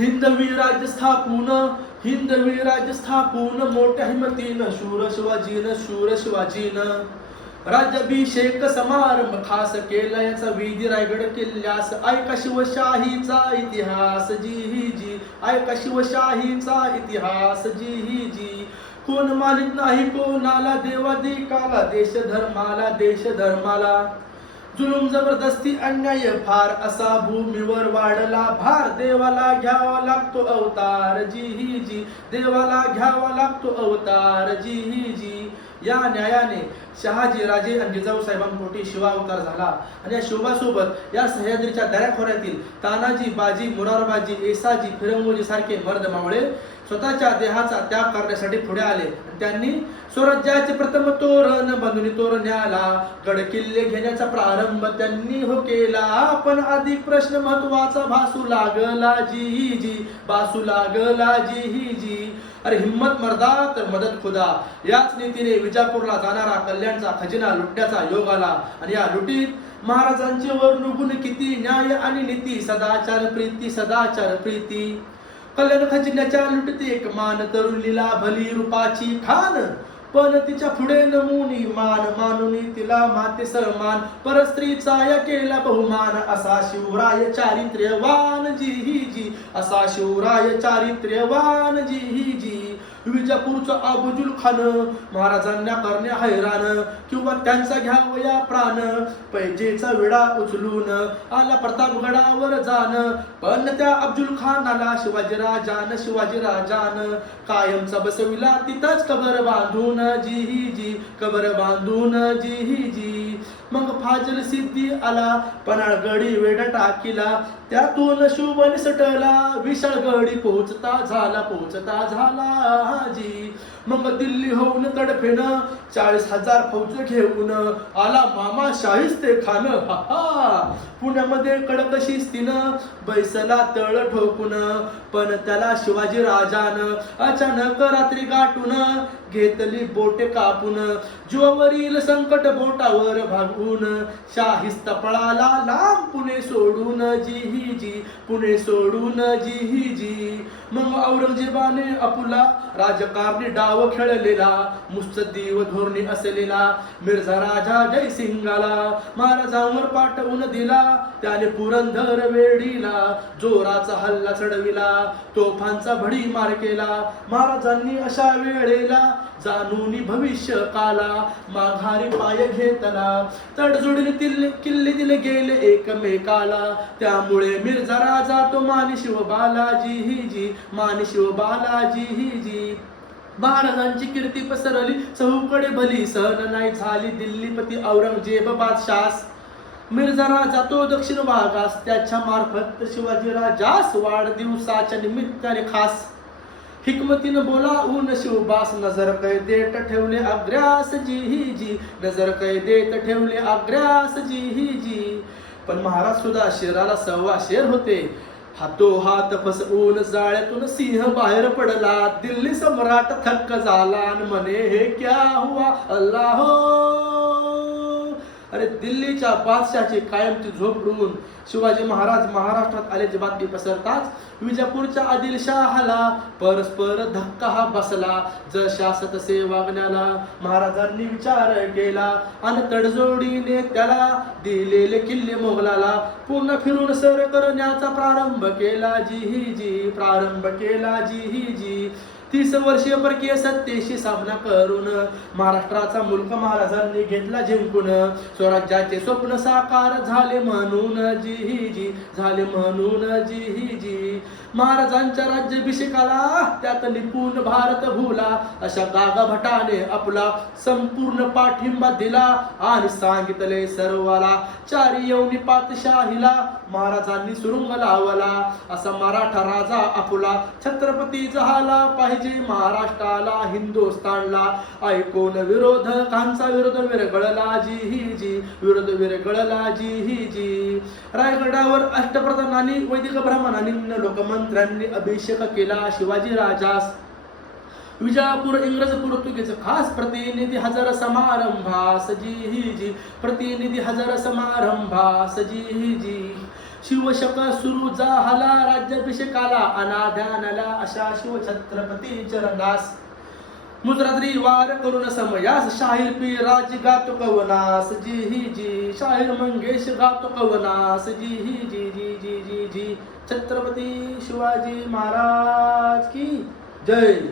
हिंदवी राज्य स्थापून हिंदवी राज्य स्थापून मोठ्या हिमतीनं शूर शिवाजीन शूर शिवाजीनं. राज्याभिषेक समारंभ खास केला याचा विधी रायगड किल्ल्यास. ऐका शिवशाहीचा इतिहास जी ही जी. ऐका शिवशाहीचा इतिहास जी ही जी. कोण मानित नाही कोणाला देवाधिकाला देश धर्माला देश धर्माला जुलूम जबरदस्ती अन्याय फार असा भूमीवर वाढला. भार देवाला घ्यावा लागतो अवतार जी ही जी. देवाला घ्यावा लागतो अवतार जी ही जी. या न्यायाने शहाजी राजे आणि जिजाऊ साहेबांपोटी शिवा अवतार झाला. आणि या शिवासोबत या सह्याद्रीच्या दऱ्याखोऱ्यातील तानाजी बाजी मुरारबाजी एसाजी फिरंगोजी सारखे मर्द मावळे स्वतःच्या देहाचा त्याग करण्यासाठी पुढे आले. त्यांनी स्वराज्याचे प्रथम तोरण बांधून तोरण्याला गड किल्ले घेण्याचा प्रारंभ त्यांनी हो केला. पण अधिक प्रश्न महत्त्वाचा भासू लागला जी जी भासू लागला जी ही जी. अरे हिम्मत मर्दा तर मदत खुदा. याच नीतीने विजापूरला जाणारा कल्याणचा खजिना लुटण्याचा योग आला आणि या लुटीत महाराजांचे वर्णगुण किती न्याय आणि नीती सदाचार प्रीती सदाचार प्रीती. कल्याण खजिन्याच्या लुटते एक मान तरुण लिला भली रूपाची खान पण तिच्या पुढे नमुनी मान मानुनी तिला माते सन्मान. परस्त्रीचा या केला बहुमान असा शिवराय चारित्र्यवान जी ही जी असा शिवराय चारित्र्यवान जी ही जी विजापूरचं अबुजुल खान महाराजांना करणे हैराण किंवा त्यांचा घ्यावया प्राण पैजेचा विडा उचलून आला प्रतापगडावर जाण. पण त्या अब्दुल खानाला शिवाजी राजान शिवाजी राजान कायमचा बसविला तिथंच कबर बांधून जी ही जी कबर बांधून जी ही जी. मग फाजल सिद्धी आला पनाळगडी वेड टाकीला. त्यातून शुभ निसटला विशाळगडी पोहोचता झाला पोहोचता झाला. माझी मग दिल्ली होऊन तडफेन चाळीस हजार फौज घेऊन आला मामा शाहिस्ते खान. पुण्यामध्ये कडक शिस्तीनं बैसला तळ ठोकून. पण त्याला शिवाजी राजान अचानक रात्री गाठून घेतली बोटे कापून. जीवावरील संकट बोटावर भागून शाहिस्त पळाला लांब पुणे सोडून जी ही जी पुणे सोडून जी ही जी मग औरंगजेबाने आपुला राजकारणी डाव खेळलेला मुस्तदीव धोरणी असलेला मिर्झा राजा जयसिंगाला महाराजांवर पाठवून दिला. त्याने पुरंदर वेडीला जोराचा हल्ला चढविला. तोफांचा भडी मार केला. महाराजांनी अशा वेळेला जाणून भविष्य काला. माघारी पाय घेतला. तडजोडीने तिल्ले किल्ले दिले गेले एकमेकाला. त्यामुळे मिर्झा राजा तो मान शिव बालाजी ही जी मानी शिव बालाजी ही जी. महाराजांची कीर्ती पसरली चहूकडे भली सहन नाही झाली दिल्लीपती औरंगजेब बादशास. मिर्झा राजा तो दक्षिण भागास त्याच्या मार्फत शिवाजी राजास वाढदिवसाच्या निमित्ताने खास. हिकमतीनं बोला ऊन शिवबास नजर कैदेत ठेवले अग्र्यास जी ही जी नजर कैदेत ठेवले अग्र्यास जी ही जी पण महाराज सुद्धा शेराला सव्वा शेर होते. हातो हात फसवून जाळ्यातून सिंह बाहेर पडला. दिल्ली सम्राट थक्क झाला आणि म्हणे हे क्या हुआ? अल्लाह हो. अरे दिल्लीच्या बादशाची कायमची झोप उडवून शिवाजी महाराज महाराष्ट्रात आल्याची बातमी पसरताच विजापूरच्या आदिलशहाला परस्पर धक्का हा बसला. जशा सतसे वागण्याला महाराजांनी विचार केला आणि तडजोडीने त्याला दिलेले किल्ले मोगलाला पुन्हा फिरून सर करण्याचा प्रारंभ केला. जी ही जी प्रारंभ केला. जी ही जी. तीस वर्षीय परकीय सत्तेशी सामना करून महाराष्ट्राचा मुलगा महाराजांनी घेतला जिंकून. स्वराज्याचे स्वप्न साकार झाले म्हणून जी ही जी झाले म्हणून जी ही जी. महाराजांच्या राज्याभिषेकाला त्यात निपुण भारत भूला. अशा गागा भटाने आपला संपूर्ण पाठिंबा दिला आणि सांगितले सर्वाला चारी येऊनी पातशाहीला महाराजांनी सुरुंग लावला. असा मराठा राजा आपला छत्रपती झाला पाहिजे. महाराष्ट्राला हिंदुस्थानला ऐकून विरोधकांचा विरोध विरगळला जी ही जी विरोध विरगळला जी ही जी. रायगडावर अष्टप्रधानांनी वैदिक ब्राह्मणांनी लोकमंत्र्यांनी अभिषेक केला शिवाजी राजास. विजापूर इंग्रज पोर्तुगीज खास प्रतिनिधी हजार समारंभा सजी ही जी. प्रतिनिधी हजार समारंभा सजी ही जी. शिवशक सुरू झाला राज्याभिषेकाला अनाध्यानाला अशा शिवछत्रपती चरणास मुद्राद्री वार करून समयास शाहीर पी राज गातो कवनास. जी ही जी शाहीर मंगेश गातो कवनास. जी ही जी जी जी जी जी. छत्रपती शिवाजी महाराज की जय.